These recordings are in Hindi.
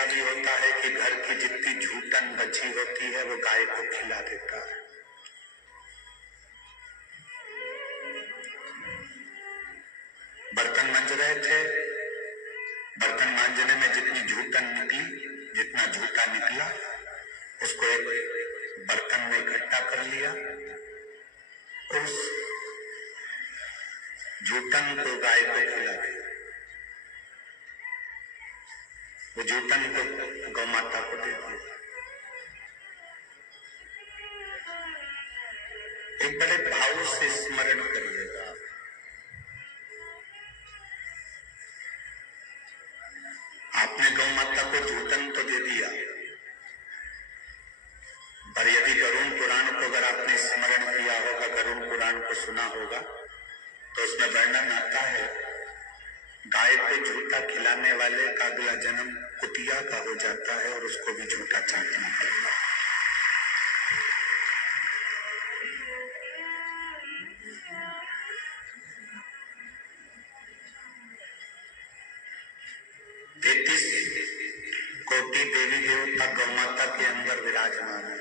ऐसा भी होता है कि घर की जितनी झूठन बची होती है वो गाय को खिला देता है। बर्तन मांज रहे थे, बर्तन मांजने में जितनी झूठन निकली, जितना झूठा निकला, उसको एक बर्तन में इकट्ठा कर लिया, उस झूठन को गाय को खिला दिया। वो झूठन को गौ माता को दे दिया। एक बड़े भाव से स्मरण करिएगा। आपने गौ माता को झूठन तो दे दिया, पर यदि गरुड़ पुराण को अगर आपने स्मरण किया होगा, गरुड़ पुराण को सुना होगा, तो उसमें वर्णन आता है गाय को झूठा खिलाने वाले का अगला जन्म कुतिया का हो जाता है और उसको भी झूठा चाटना पड़ता है। कोटि देवी देवता गौ माता के अंदर विराजमान है।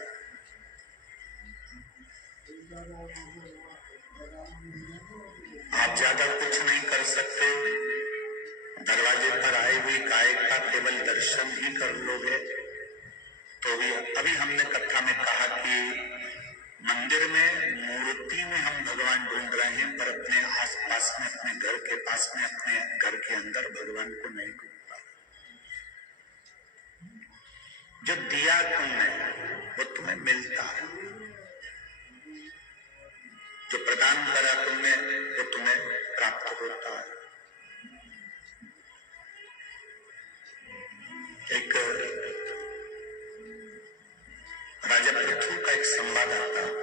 आप ज्यादा कुछ नहीं कर सकते, दरवाजे पर आई हुई गाय का केवल दर्शन ही कर लोगे तो भी। अभी हमने कथा में कहा कि मंदिर में, मूर्ति में हम भगवान ढूंढ रहे हैं, पर अपने आसपास में, अपने घर के पास में, अपने घर के अंदर भगवान को नहीं ढूंढ पा। जो दिया तुमने वो तुम्हें मिलता है, जो प्रदान करा तुमने वो तुम्हें प्राप्त होता है। एक राजा पृथु का एक संवाद आता है।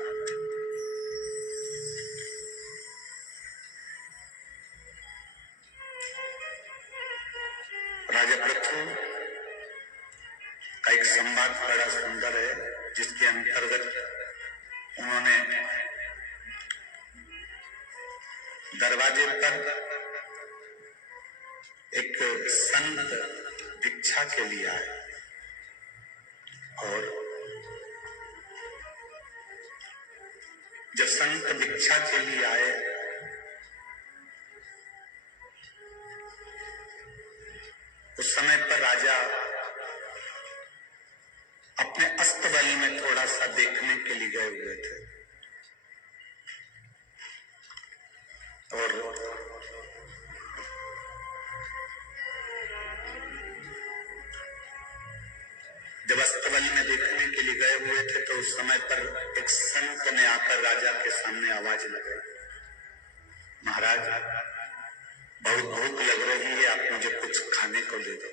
राजा पृथु का एक संवाद बड़ा सुंदर है, जिसके अंतर्गत उन्होंने दरवाजे पर एक संत भिक्षा के लिए आए और जब संत भिक्षा के लिए आए उस समय पर राजा अपने अस्तबल में थोड़ा सा देखने के लिए गए हुए थे और जब अस्तबल में देखने के लिए गए हुए थे तो उस समय पर एक संत ने आकर राजा के सामने आवाज लगाई, महाराज बहुत भूख लग रही है, आप मुझे कुछ खाने को दे दो।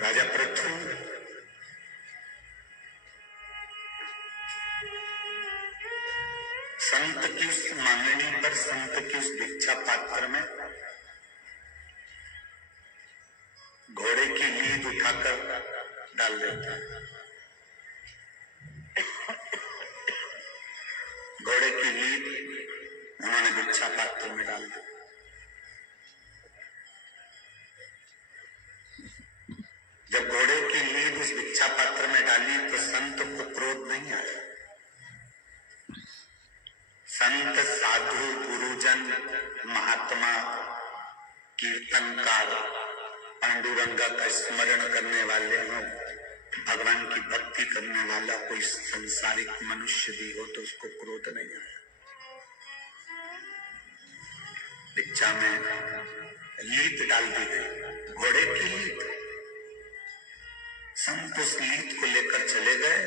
राजा पृथु संत की उस मांगनी पर, संत की उस भिक्षा पात्र में घोड़े की लीद उठाकर डाल देते हैं। घोड़े की लीद उन्होंने भिक्षा पात्र में डाल दी। जब घोड़े की लीद उस भिक्षा पात्र में डाली तो संत को क्रोध नहीं आया। संत साधु गुरुजन महात्मा कीर्तनकार पांडुरंगा का स्मरण करने वाले हों, भगवान की भक्ति करने वाला कोई संसारिक मनुष्य भी हो तो उसको क्रोध नहीं आया। भिक्षा में लीद डाल दी गई, घोड़े की लीद। संत उस लीद को लेकर चले गए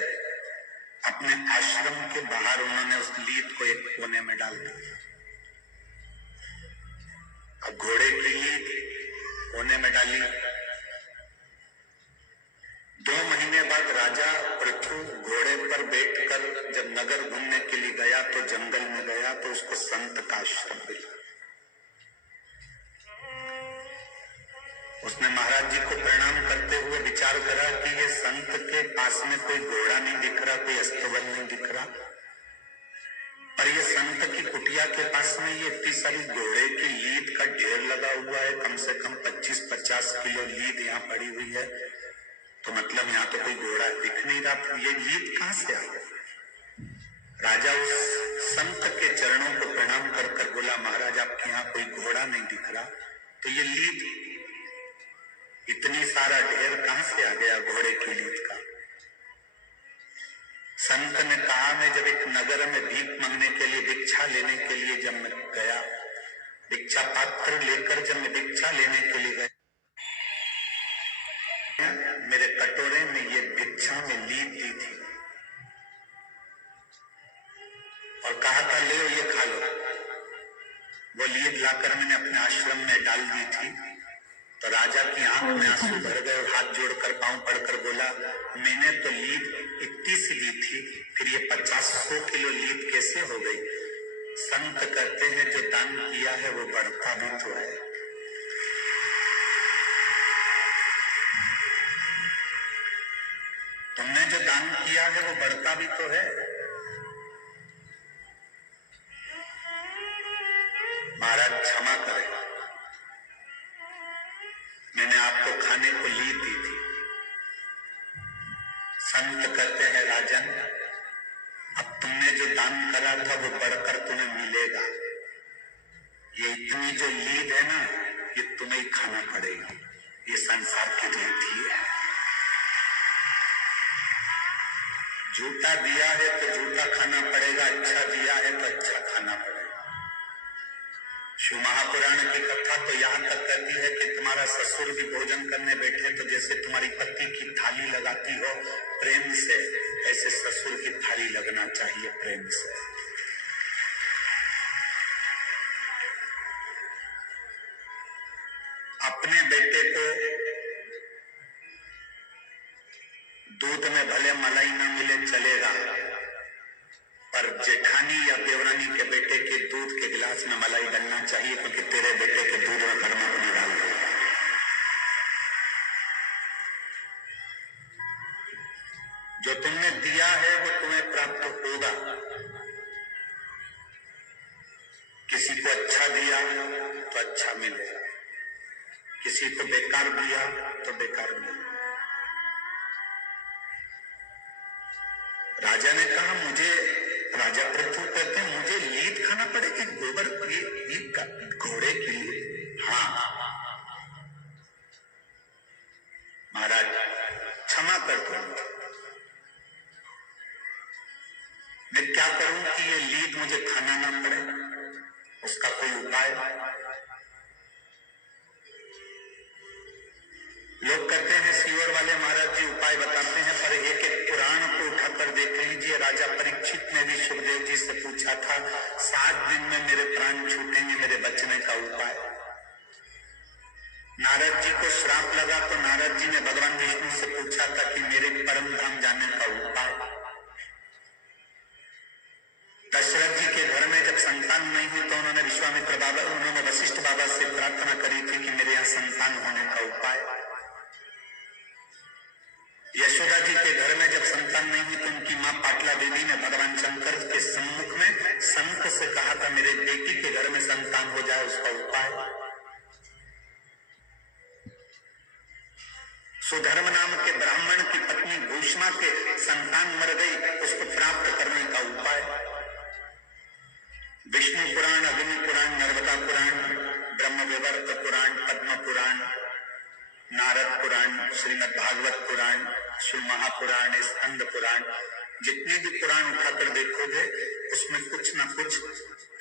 अपने आश्रम के बाहर। उन्होंने उस लीद को एक कोने में डाल दिया। अब घोड़े की लीद कोने में डाली। 2 महीने बाद राजा पृथु घोड़े पर बैठकर जब नगर घूमने के लिए गया तो जंगल में गया तो उसको संत का आश्रम मिला। उसने महाराज जी को प्रणाम करते हुए विचार करा कि ये संत के पास में कोई घोड़ा नहीं दिख रहा, कोई अस्तबल नहीं दिख रहा, पर ये संत की कुटिया के पास में ये इतनी सारी घोड़े की लीद का ढेर लगा लगा हुआ है, कम से कम 25-50 किलो लीद यहाँ पड़ी हुई है, तो मतलब यहाँ तो कोई घोड़ा दिख नहीं रहा। ये लीद कहां से आ गई? राजा उस संत के चरणों को प्रणाम कर कर बोला, महाराज आपके यहाँ कोई घोड़ा नहीं दिख रहा, तो ये लीद इतनी सारा ढेर कहां से आ गया घोड़े की लीद का? संत ने कहा, मैं जब एक नगर में भीख मांगने के लिए, भिक्षा लेने के लिए जब मैं गया, भिक्षा पात्र लेकर जब मैं भिक्षा लेने के लिए गया, मेरे कटोरे में ये भिक्षा में लीद दी थी और कहा था ले ये खा लो। वो लीद लाकर मैंने अपने आश्रम में डाल दी थी, तो राजा की आंख में आंसू भर गए और हाथ जोड़कर पांव पड़कर बोला, मैंने तो लीद इतनी सी ली थी, फिर ये 50-100 किलो लीद कैसे हो गई? संत कहते हैं जो दान किया है वो बढ़ता भी तो है। तुमने जो दान किया है वो बढ़ता भी तो है। महाराज क्षमा करें, मैंने आपको खाने को लीद दी थी। संत कहते हैं राजन, अब तुमने जो दान करा था वो बढ़कर तुम्हें मिलेगा। ये इतनी जो लीद है ना, ये तुम्हें ही खाना पड़ेगी। ये संसार की रीति है। झूठा दिया है तो झूठा खाना पड़ेगा, अच्छा दिया है तो अच्छा खाना पड़ेगा। शिव महापुराण की कथा तो यहाँ तक कहती है कि तुम्हारा ससुर भी भोजन करने बैठे तो जैसे तुम्हारी पति की थाली लगाती हो प्रेम से, ऐसे ससुर की थाली लगना चाहिए प्रेम से। अपने बेटे को दूध में भले मलाई ना मिले चलेगा, पर जेठानी या देवरानी के बेटे के दूध के गिलास में मलाई डालना चाहिए, क्योंकि तेरे बेटे के दूध में परमात्मा डाल देगा। जो तुमने दिया है वो तुम्हें प्राप्त होगा। किसी को अच्छा दिया तो अच्छा मिलेगा, किसी को बेकार दिया तो बेकार मिलेगा। राजा ने कहा, मुझे, राजा पृथु कहते हैं, मुझे लीद खाना पड़ेगी गोबर लीद का घोड़े के लिए? हाँ महाराज क्षमा कर दो, मैं क्या करूं कि ये लीद मुझे खाना ना पड़े, उसका कोई उपाय? लोग कहते हैं सीवर वाले महाराज जी उपाय बताते हैं, पर एक एक पुराण को उठाकर देख लीजिए। राजा परीक्षित ने भी सुखदेव जी से पूछा था, 7 दिन में मेरे प्राण छूटेंगे, मेरे बचने का उपाय? नारद जी को श्राप लगा तो नारद जी ने भगवान विष्णु से पूछा था कि मेरे परम धाम जाने का उपाय? दशरथ जी के घर में जब संतान नहीं हुई तो उन्होंने वशिष्ठ बाबा से प्रार्थना करी थी कि मेरे यहाँ संतान होने का उपाय। यशोदा जी के घर में जब संतान नहीं हुई तो उनकी मां पाटला देवी ने भगवान शंकर के सम्मुख में संत से कहा था, मेरे बेटी के घर में संतान हो जाए, उसका उपाय? सुधर्म नाम के ब्राह्मण की पत्नी भूष्मा के संतान मर गई, उसको प्राप्त करने का उपाय? विष्णु पुराण, अग्नि पुराण, नर्मदा पुराण, ब्रह्म विवर्त पुराण, पद्म पुराण, नारद पुराण, श्रीमद् भागवत पुराण, शिव महापुराण, स्कंद पुराण, जितने भी पुराण उठाकर देखोगे उसमें कुछ ना कुछ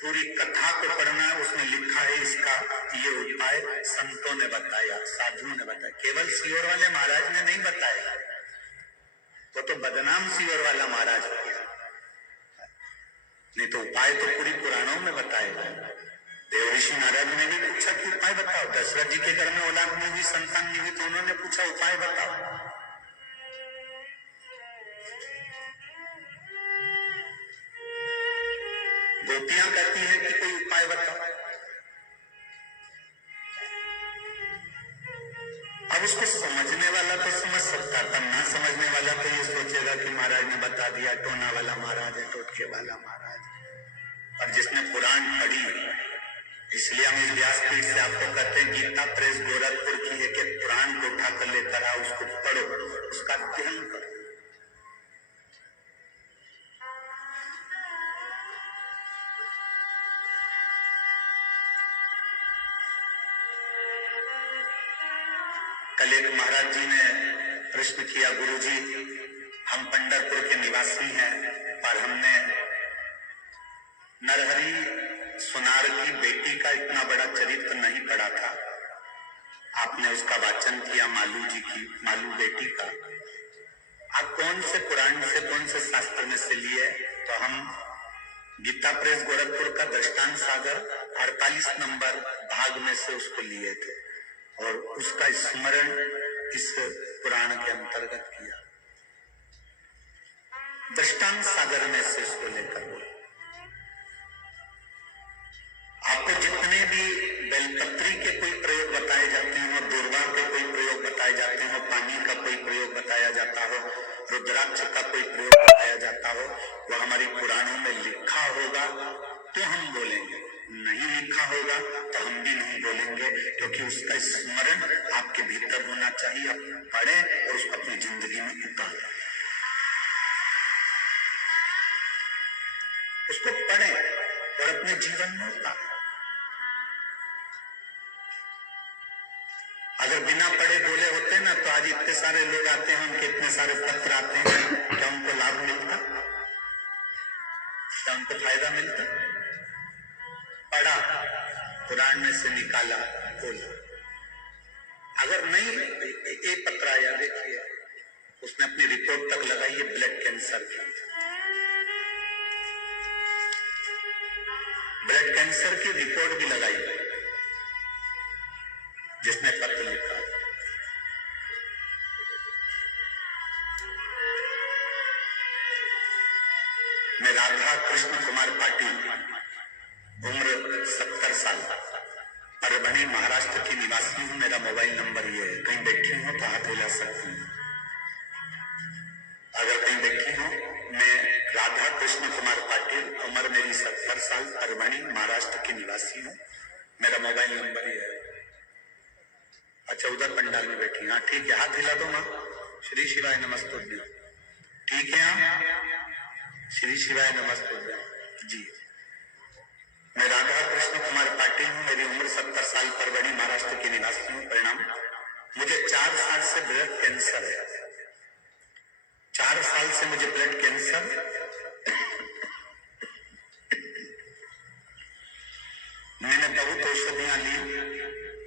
पूरी कथा को पढ़ना है, उसमें लिखा है इसका ये उपाय संतों ने बताया, साधुओं ने बताया। केवल सीवर वाले महाराज ने नहीं बताया, वो तो बदनाम सीवर वाला महाराज हो गया, नहीं तो उपाय तो पूरी पुराणों में बताएगा। देव ऋषि नारद ने भी पूछा कि उपाय बताओ। दशरथ जी के घर में औलाद नहीं हुई, संतान नहीं हुई, तो उन्होंने पूछा उपाय बताओ। गोपियां कहती हैं कि कोई उपाय बताओ। अब उसको समझने वाला तो समझ सकता था, ना समझने वाला तो ये सोचेगा कि महाराज ने बता दिया, टोना वाला महाराज है, टोटके वाला महाराज। और जिसने पुराण पढ़ी इसलिए हम इस व्यासपीठ से आपको कहते हैं गीता प्रेस गोरखपुर की एक एक पुराण को उठाकर लेकर आओ, उसको पढ़ो, उसका अध्ययन करो। कल एक महाराज जी ने प्रश्न किया, गुरुजी हम पंढरपुर के निवासी हैं पर हमने नरहरि सुनार की बेटी का इतना बड़ा चरित्र नहीं पढ़ा था, आपने उसका वाचन किया मालू जी की, मालू बेटी का, आप कौन से पुराण से कौन से शास्त्र में से लिए? तो हम गीता प्रेस गोरखपुर का दृष्टांत सागर 48 नंबर भाग में से उसको लिए थे और उसका स्मरण इस पुराण के अंतर्गत किया। दृष्टांत सागर में से उसको लेकर बोले। आपको जितने भी बेलपत्री के कोई प्रयोग बताए जाते हो, दुर्वा के कोई प्रयोग बताए जाते हो, पानी का कोई प्रयोग बताया जाता हो, रुद्राक्ष का कोई प्रयोग बताया जाता हो, वो हमारी पुराणों में लिखा होगा तो हम बोलेंगे, नहीं लिखा होगा तो हम भी नहीं बोलेंगे, क्योंकि उसका स्मरण आपके भीतर होना चाहिए। आप पढ़ें और उसको अपनी जिंदगी में उतारें, उसको पढ़ें और अपने जीवन में उतारें। अगर बिना पढ़े बोले होते ना तो आज इतने सारे लोग आते हैं, उनके इतने सारे पत्र आते हैं, क्या उनको लाभ मिलता? क्या उनको फायदा मिलता? पढ़ा, पुराण में से निकाला, बोला। अगर नहीं, एक पत्र आया, देखिए उसने अपनी रिपोर्ट तक लगाई है ब्लड कैंसर की, ब्लड कैंसर की रिपोर्ट भी लगाई जिसने पत्र लिखा। मैं राधा कृष्ण कुमार पाटिल, उम्र 70 साल, परभणी महाराष्ट्र की निवासी हूं। मेरा मोबाइल नंबर ये है, कहीं बैठी हूं तो हाथ हिला सकती हूं। अगर कहीं बैठी हूं, मैं राधा कृष्ण कुमार पाटिल, उम्र मेरी 70 साल, परभणी महाराष्ट्र की निवासी हूं। मेरा मोबाइल नंबर ये है। अच्छा, उधर पंडाल में बैठी, हाँ ठीक है, हाथ हिला दो माँ। श्री शिवाय नमस्तुभ्यम, ठीक है हाँ, श्री शिवाय नमस्तुभ्यम जी। मैं राधा कृष्ण कुमार पाटिल हूँ, मेरी उम्र 70 साल, परभणी महाराष्ट्र की निवासी हूँ। परिणाम, मुझे 4 साल से ब्लड कैंसर है, 4 साल से मुझे ब्लड कैंसर। मैंने बहुत औषधियां ली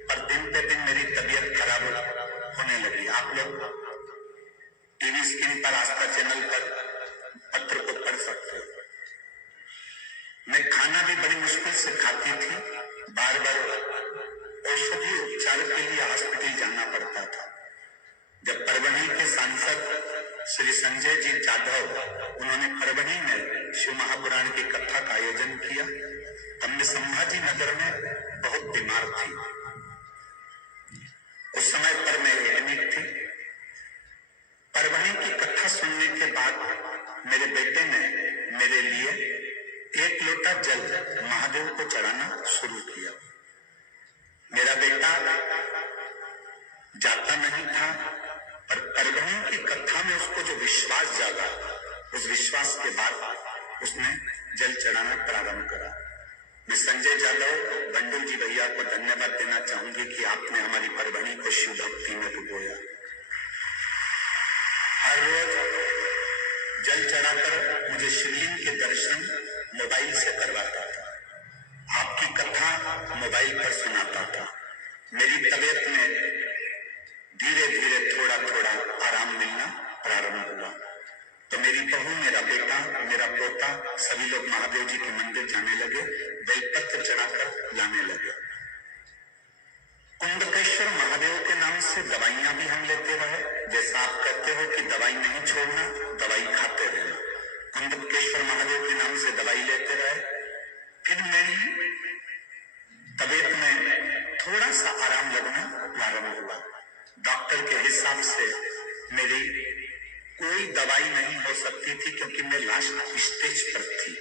पर दिन पे दिन मेरी तबीयत खराब होने लगी। आप लोग टीवी स्क्रीन पर आस्था चैनल पर पत्र को पढ़ सकते हो। मैं खाना भी बड़ी मुश्किल से खाती थी, बार बार औषधि उपचार के लिए हॉस्पिटल जाना पड़ता था। जब परभणी के सांसद श्री संजय जी जाधव, उन्होंने परभणी में शिव महापुराण की कथा का आयोजन किया, तब मैं संभाजी नगर में बहुत बीमार थी। उस समय पर मैं एडमिट थी। परभणी की कथा सुनने के बाद मेरे बेटे ने मेरे लिए 1 लोटा जल महादेव को चढ़ाना शुरू किया। मेरा बेटा जाता नहीं था, पर परभणी की कथा में उसको जो विश्वास जागा, उस विश्वास के बाद उसने जल चढ़ाना प्रारंभ करा। मैं संजय जाधव, बंडू जी भैया को धन्यवाद देना चाहूंगी कि आपने हमारी परभणी को शिव भक्ति में डुबोया। हर रोज जल चढ़ाकर मुझे शिवलिंग के दर्शन मोबाइल से करवाता था, आपकी कथा मोबाइल पर सुनाता था। मेरी तबीयत में धीरे धीरे थोड़ा थोड़ा आराम मिलना प्रारंभ हुआ। तो मेरी बहू, मेरा बेटा, मेरा पोता, सभी लोग महादेव जी के मंदिर जाने लगे, बेलपत्र चढ़ाकर लाने लगे। कुंडकेश्वर महादेव के नाम से दवाइयां भी हम लेते रहे। जैसा आप कहते हो कि दवाई नहीं छोड़ना, दवाई खाते रहना, कुंडकेश्वर महादेव के नाम से दवाई लेते रहे। फिर मेरी तबीयत में थोड़ा सा आराम लगना प्रारंभ हुआ। डॉक्टर के हिसाब से मेरी कोई दवाई नहीं हो सकती थी, क्योंकि मैं लास्ट स्टेज पर थी।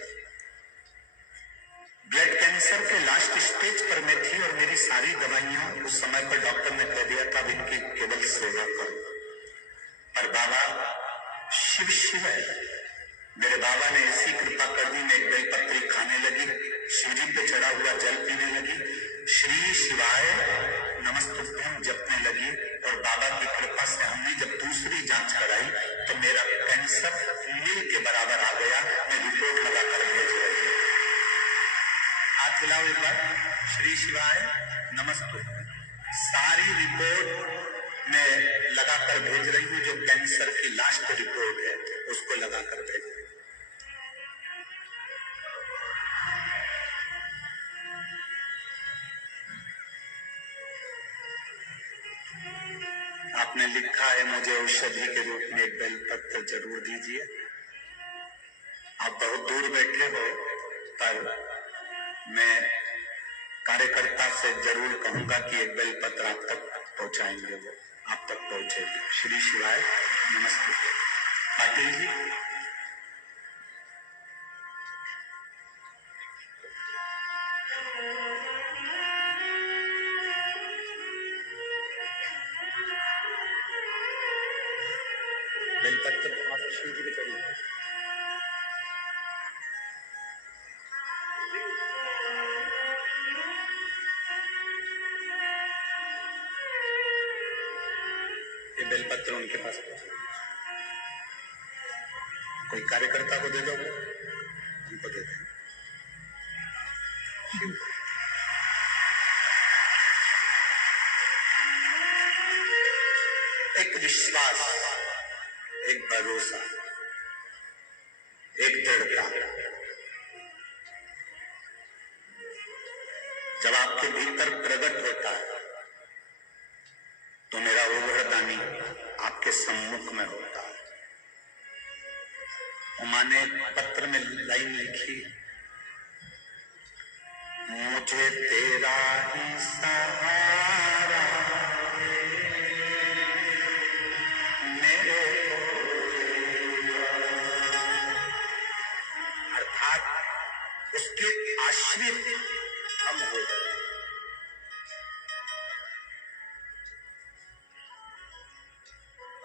ब्लड कैंसर के लास्ट स्टेज पर मैं थी और मेरी सारी दवाइयां उस समय पर डॉक्टर ने कह दिया था इनकी केवल सेवा करो। पर बाबा शिव शिव है, मेरे बाबा ने ऐसी कृपा कर दी, मैं एक बेलपत्री खाने लगी, शिवजी पे चढ़ा हुआ जल पीने लगी, श्री शिवाय नमस्तुभ्यम जपने लगी और बाबा की कृपा से हमने जब दूसरी जांच कराई तो मेरा कैंसर नील के बराबर आ गया। मैं रिपोर्ट लगाकर भेज रही हूँ। हाथ हिलाओ एक बार, श्री शिवाय नमस्तु। सारी रिपोर्ट मैं लगाकर भेज रही हूँ, जो कैंसर की लास्ट रिपोर्ट है उसको लगाकर भेज रही हूँ। आपने लिखा है मुझे औषधि के रूप में एक बेलपत्र जरूर दीजिए। आप बहुत दूर बैठे हो, पर मैं कार्यकर्ता से जरूर कहूंगा कि एक बेलपत्र आप तक पहुंचाएंगे, वो आप तक पहुंचेगी। श्री शिवाय नमस्ते। पाटिल जी, बेलपत्र माता शिव जी के चढ़ी। ये बेलपत्र उनके पास कोई कार्यकर्ता को दे दो, वो उनको दे दें। एक विश्वास, एक भरोसा, एक दृढ़ता, जब आपके भीतर प्रकट होता है तो मेरा ओघड़दानी आपके सम्मुख में होता है। उमा ने पत्र में लाइन लिखी, मुझे तेरा ही सहारा मेरे, अर्थात उसके आश्रित हम हो गए।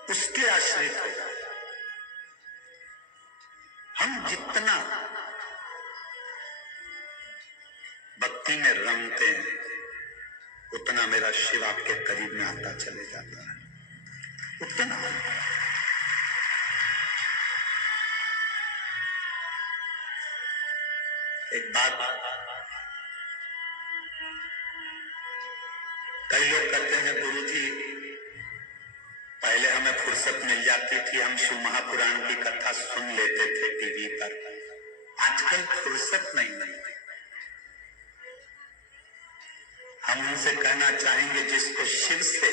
उसके आश्रित हो गए। हम जितना भक्ति में रमते हैं उतना मेरा शिव आपके करीब में आता चले जाता है, उतना। एक बात, कई लोग कहते हैं गुरुजी पहले हमें फुर्सत मिल जाती थी, हम शिव महापुराण की कथा सुन लेते थे टीवी पर, आजकल फुर्सत नहीं मिलती। हम उनसे कहना चाहेंगे जिसको शिव से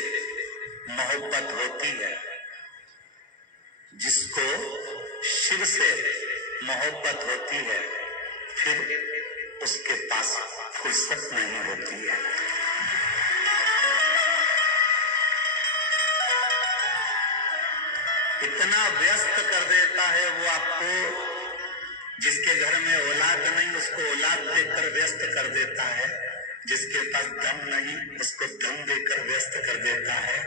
मोहब्बत होती है, जिसको शिव से मोहब्बत होती है, फिर उसके पास फुर्सत नहीं होती है। इतना व्यस्त कर देता है वो आपको, जिसके घर में औलाद नहीं उसको औलाद देकर व्यस्त कर देता है, जिसके पास धन नहीं उसको धन देकर व्यस्त कर देता है,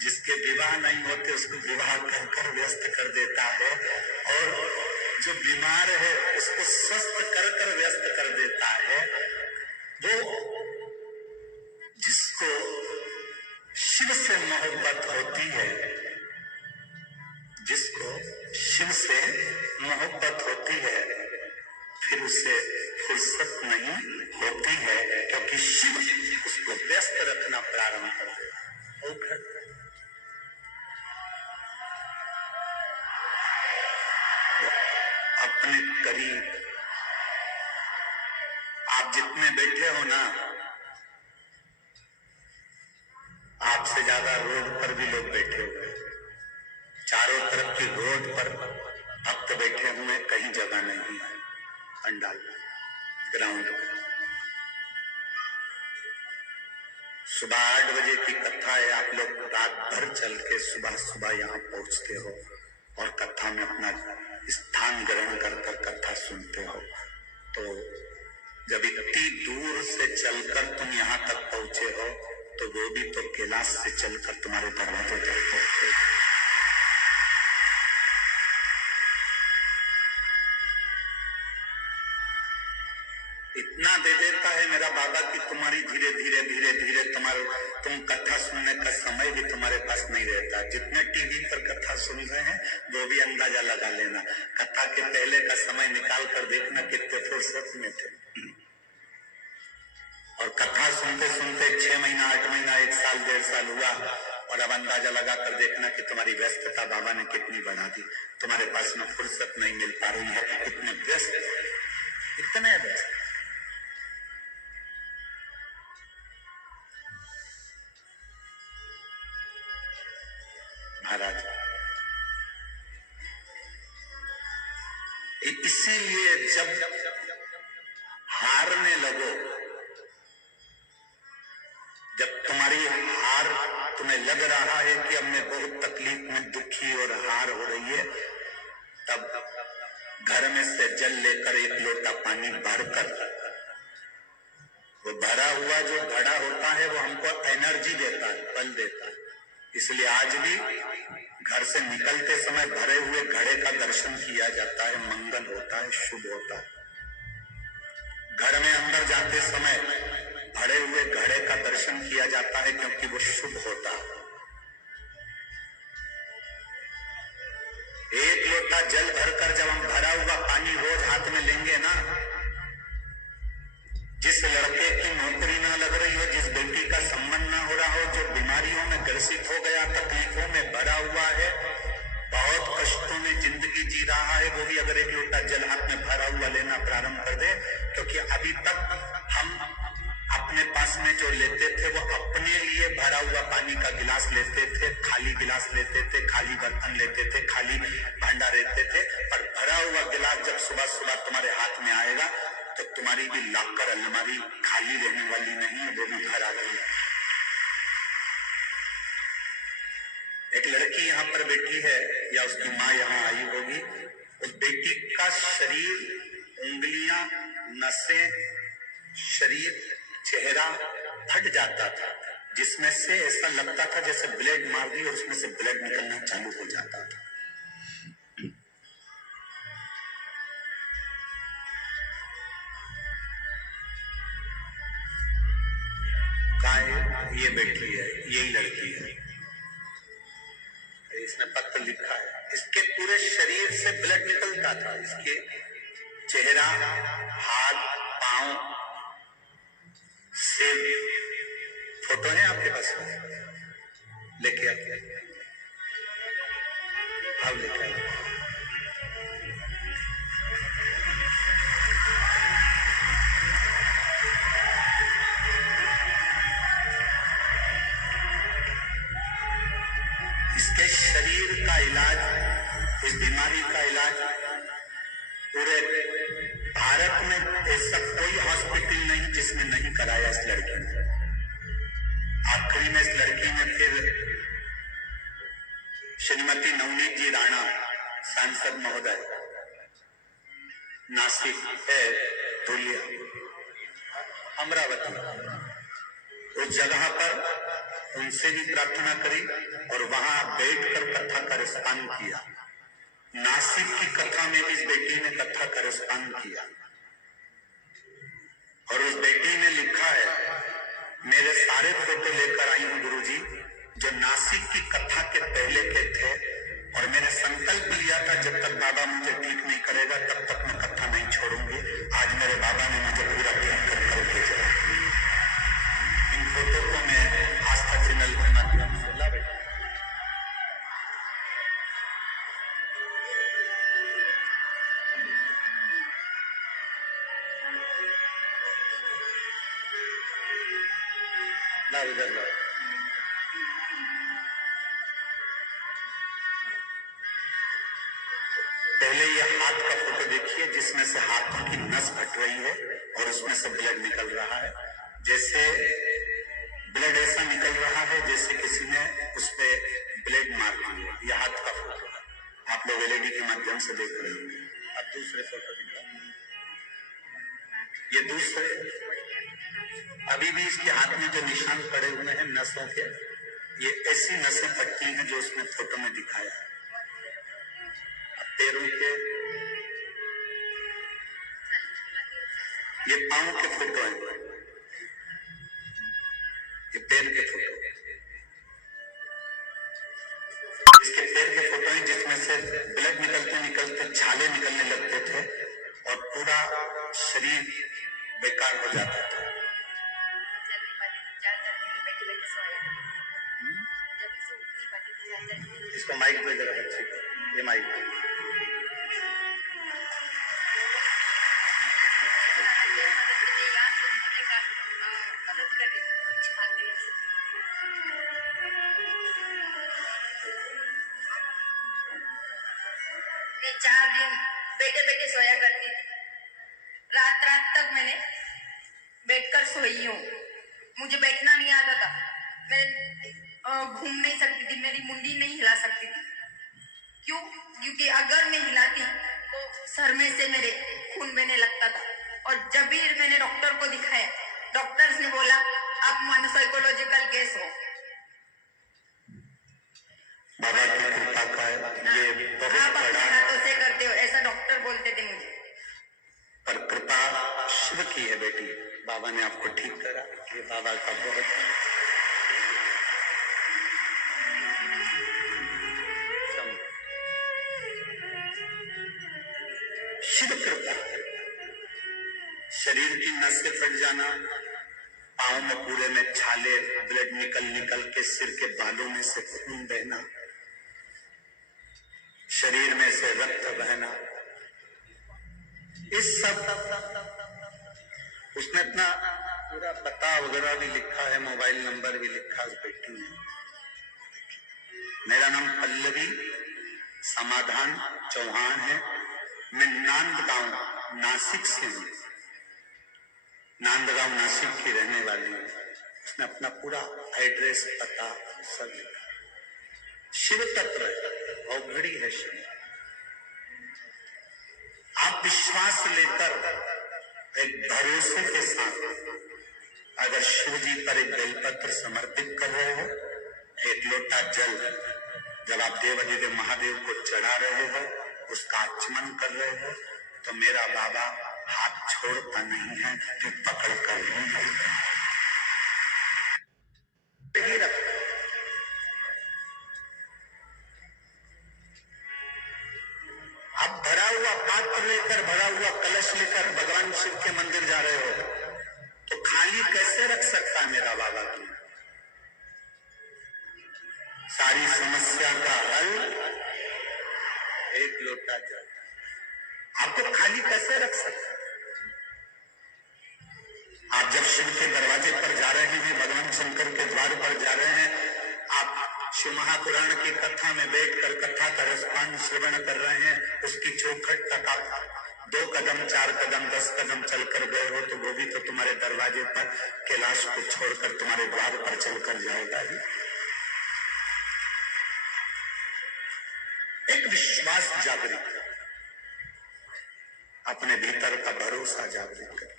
जिसके विवाह नहीं होते उसको विवाह कर व्यस्त कर देता है, और जो बीमार है उसको स्वस्थ कर व्यस्त कर देता है। वो जिसको शिव से मोहब्बत होती है, जिसको शिव से मोहब्बत होती है, फिर उसे फुर्सत नहीं होती है, क्योंकि शिव उसको व्यस्त रखना प्रारंभ कर देगा। अपने करीब आप जितने बैठे हो ना, आपसे ज्यादा रोड पर भी लोग बैठे हुए, चारों तरफ की रोड पर भक्त बैठे हुए, कहीं जगह नहीं है। पंडाल ग्राउंड में सुबह 8 बजे की कथा है, आप लोग रात भर चल के सुबह सुबह यहाँ पहुंचते हो और कथा में अपना स्थान ग्रहण कर कथा सुनते हो, तो जब इतनी दूर से चलकर तुम यहाँ तक पहुंचे हो तो वो भी तो कैलाश से चलकर तुम्हारे दरवाजे तक पहुंचे। इतना दे देता है मेरा बाबा कि तुम्हारी धीरे धीरे धीरे धीरे तुम कथा सुनने का समय भी तुम्हारे पास नहीं रहता। जितने टीवी पर कथा सुन रहे हैं वो भी अंदाजा लगा लेना, कथा के पहले का समय निकाल कर देखना कितने फुर्सत में थे। और कथा सुनते सुनते 6 महीना 8 महीना 1 साल 1.5 साल हुआ और अब अंदाजा लगा कर देखना कि तुम्हारी व्यस्तता बाबा ने कितनी बढ़ा दी। तुम्हारे पास में फुर्सत नहीं मिल पा रही है, इतने व्यस्त, इतने व्यस्त। महाराज इसीलिए जब हारने लगो, जब तुम्हारी हार तुम्हें लग रहा है कि अब मैं बहुत तकलीफ में दुखी और हार हो रही है, तब घर में से जल लेकर 1 लोटा पानी भरकर, वो भरा हुआ जो घड़ा होता है वो हमको एनर्जी देता है, बल देता है। इसलिए आज भी घर से निकलते समय भरे हुए घड़े का दर्शन किया जाता है, मंगल होता है, शुभ होता है। घर में अंदर जाते समय भरे हुए घड़े का दर्शन किया जाता है क्योंकि वो शुभ होता है। 1 लोटा जल भरकर जब हम भरा हुआ पानी रोज हाथ में लेंगे ना, जिस लड़के की नौकरी ना लग रही हो, जिस बेटी का संबंध ना हो रहा हो, जो बीमारियों में ग्रसित हो गया, तकलीफों में भरा हुआ है, बहुत कष्टों में जिंदगी जी रहा है, वो भी अगर 1 लोटा जल हाथ में भरा हुआ लेना प्रारंभ कर दे, क्योंकि अभी तक हम अपने पास में जो लेते थे वो अपने लिए भरा हुआ पानी का गिलास लेते थे, खाली गिलास लेते थे, खाली बर्तन लेते थे, खाली भांडा लेते थे। पर भरा हुआ गिलास जब सुबह सुबह तुम्हारे हाथ में आएगा तो तुम्हारी भी लाकर अलमारी खाली रहने वाली नहीं है, वो भी भरा रही। एक लड़की यहाँ पर बैठी है या उसकी माँ यहाँ आई होगी, उस बेटी का शरीर, उंगलियां, नसें, शरीर, चेहरा फट जाता था, जिसमें से ऐसा लगता था जैसे ब्लेड मार दी और उसमें से ब्लड निकलना चालू हो जाता था। ये बैठी है, यही लड़की है, इसने पत्र लिखा है। इसके पूरे शरीर से ब्लड निकलता था, इसके चेहरा, हाथ, पांव से। फोटो है आपके पास? लेके आके अब लेके आए। इसके शरीर का इलाज, इस बीमारी का इलाज पूरे भारत में ऐसा कोई हॉस्पिटल नहीं जिसमें नहीं कराया इस लड़की ने। आखिरी में इस लड़की ने फिर श्रीमती नवनीत जी राणा, सांसद महोदय, नासिक है, धुलिया, अमरावती, उस जगह पर उनसे भी प्रार्थना करी और वहां बैठकर कथा का रिस्पान किया। नासिक की कथा में भी इस बेटी ने कथा का रिस्पान किया और उस बेटी ने लिखा है, मेरे सारे फोटो लेकर आई हूं गुरुजी, जो नासिक की कथा के पहले के थे, और मैंने संकल्प लिया था जब तक बाबा मुझे ठीक नहीं करेगा तब तक मैं कथा नहीं छोड़ूंगी। आज मेरे बाबा ने मुझे पूरा ठीक कर भेजा। इन फोटो को मैं आस्था चैनल के माध्यम से ला बैठा। इधर ला। पहले ये हाथ का फोटो देखिए जिसमें से हाथों की नस फट रही है और उसमें से ब्लड निकल रहा है, जैसे ब्लड ऐसा निकल रहा है जैसे किसी ने उस पे ब्लेड मार दिया। यह हाथ का फोटो है, आप लोग एलईडी के माध्यम से देख रहे होंगे। अब दूसरे फोटो दिखाओ। ये दूसरे, अभी भी इसके हाथ में जो निशान पड़े हुए हैं नसों के, ये ऐसी नसें पट्टी हैं जो उसने फोटो में दिखाया है। पैरों के, ये पांव के फोटो है, ये पैर के फोटो, इसके पैर के फोटो हैं जिसमें से ब्लड निकलते निकलते छाले निकलने लगते थे और पूरा शरीर बेकार हो जाता था। इसको माइक पे जरा अच्छी, ये माइक मैं 4 दिन बैठे बैठे सोया करती थी। रात रात तक मैंने बैठकर सोई हूँ। मुझे बैठना नहीं आता था, मैं घूम नहीं सकती थी, मेरी मुंडी नहीं हिला सकती थी। क्यों? क्योंकि अगर मैं हिलाती तो सर में से मेरे खून बहने लगता था। और जब भी मैंने डॉक्टर को दिखाया, डॉक्टर्स ने बोला आप मानोसाइकोलॉजिकल केस हो। बाबा की कृपा का ये बहुत आप अपने बड़ा, हाथों से करते हो, ऐसा डॉक्टर बोलते थे मुझे। पर कृपा शिव की है बेटी, बाबा ने आपको ठीक करा। ये बाबा का बहुत शिव कृपा। शरीर की नसें फट जाना, पांव में पूरे में छाले, ब्लड निकल निकल के सिर के बालों में से खून बहना, शरीर में से रक्त बहना, इस सब उसने अपना पूरा पता वगैरह भी लिखा है, मोबाइल नंबर भी लिखा उस बेटी ने। मेरा नाम पल्लवी समाधान चौहान है, मैं नांदगांव नासिक से हूँ, नांदगांव नासिक की रहने वाली हूँ। उसने अपना पूरा एड्रेस पता सब लिखा। शिव तत्व है, औघड़ी है शिव। आप विश्वास लेकर एक भरोसे के साथ अगर शिव जी पर एक बेलपत्र समर्पित कर रहे हो, एक लोटा जल जब आप देवाधिदेव महादेव को चढ़ा रहे हो, उसका आचमन कर रहे हो, तो मेरा बाबा हाथ छोड़ता नहीं है, फिर पकड़ कर ही रखता। आप भरा हुआ पात्र लेकर, भरा हुआ कलश लेकर भगवान शिव के मंदिर जा रहे हो, तो खाली कैसे रख सकता है मेरा बाबा तुम्हें? सारी समस्या का हल एक लोटा जल। आपको खाली कैसे रख सकता? आप जब शिव के दरवाजे पर जा रहे हैं, भगवान शंकर के द्वार पर जा रहे हैं, आप शिव महापुराण की कथा में बैठकर कथा का रसपान श्रवण कर रहे हैं, उसकी चौखट तक आप 2 कदम 4 कदम 10 कदम चलकर गए हो, तो वो भी तो तुम्हारे दरवाजे पर कैलाश को छोड़कर तुम्हारे द्वार पर चलकर जाएगा ही। एक विश्वास जागृत, अपने भीतर का भरोसा जागृत कर।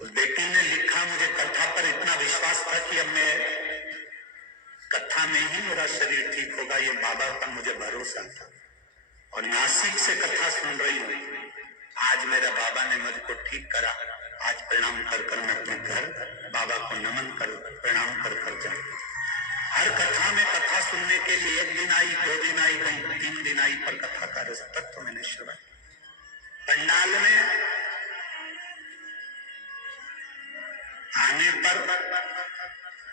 उस बेटी ने लिखा, मुझे कथा पर इतना विश्वास था कि अब मैं कथा में ही मेरा शरीर ठीक होगा, ये बाबा पर मुझे भरोसा था। और नासिक से कथा सुन रही हूं, आज मेरा बाबा ने मुझको ठीक करा। आज प्रणाम कर कर मैं अपने घर बाबा को नमन कर प्रणाम कर कर जाऊं। हर कथा में कथा सुनने के लिए 1 दिन आई, 2 दिन आई, कहीं 3 दिन आई, पर कथा का रस तक तो मैंने श्रवण। पंडाल में आने पर,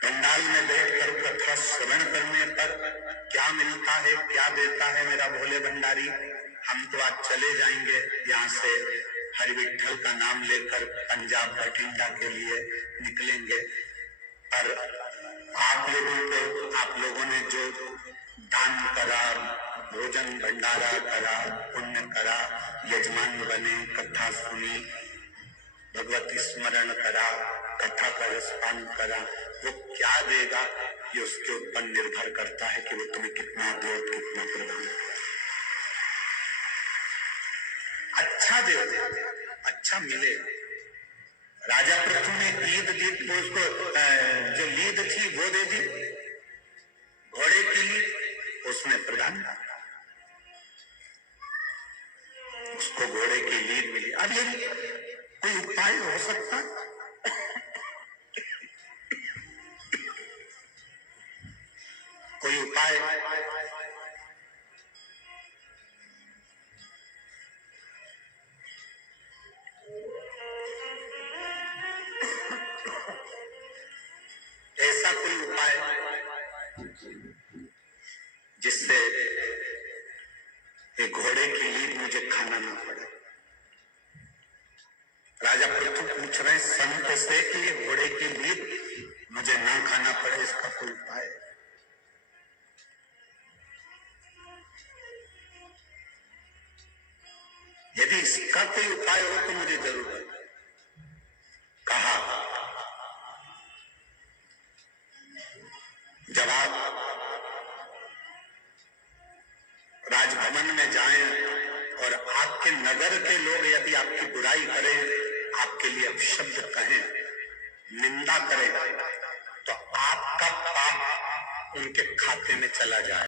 पंडाल में बैठकर कथा श्रवण करने पर क्या मिलता है, क्या देता है मेरा भोले भंडारी? हम तो आज चले जाएंगे यहाँ से, हरि विठ्ठल का नाम लेकर पंजाब बठिंडा के लिए निकलेंगे, पर आप लोगों ने जो दान करा, भोजन भंडारा करा, पुण्य करा, यजमान बने, कथा सुनी, भगवती स्मरण करा, कथा का रसपान करा, वो क्या देगा ये उसके ऊपर निर्भर करता है कि वो तुम्हें कितना दे और कितना प्रदान करे। अच्छा अच्छा दे, अच्छा मिले। राजा पृथु ने ईद दी तो उसको जो लीद थी वो दे दी, घोड़े की लीद उसने प्रदान किया, उसको घोड़े की लीद मिली। अब ये कोई उपाय हो सकता, कोई उपाय? ऐसा कोई उपाय जिससे ये घोड़े की लीद मुझे खाना ना पड़े? राजा पृथु पूछ रहे संत से कि ये घोड़े की लीद मुझे ना खाना पड़े, इसका कोई उपाय? यदि इसका कोई उपाय हो तो मुझे जरूर बताएं। कहा, जब आप राजभवन में जाएं और आपके नगर के लोग यदि आपकी बुराई करें, आपके लिए अपशब्द कहें, निंदा करें, तो आपका पाप उनके खाते में चला जाए।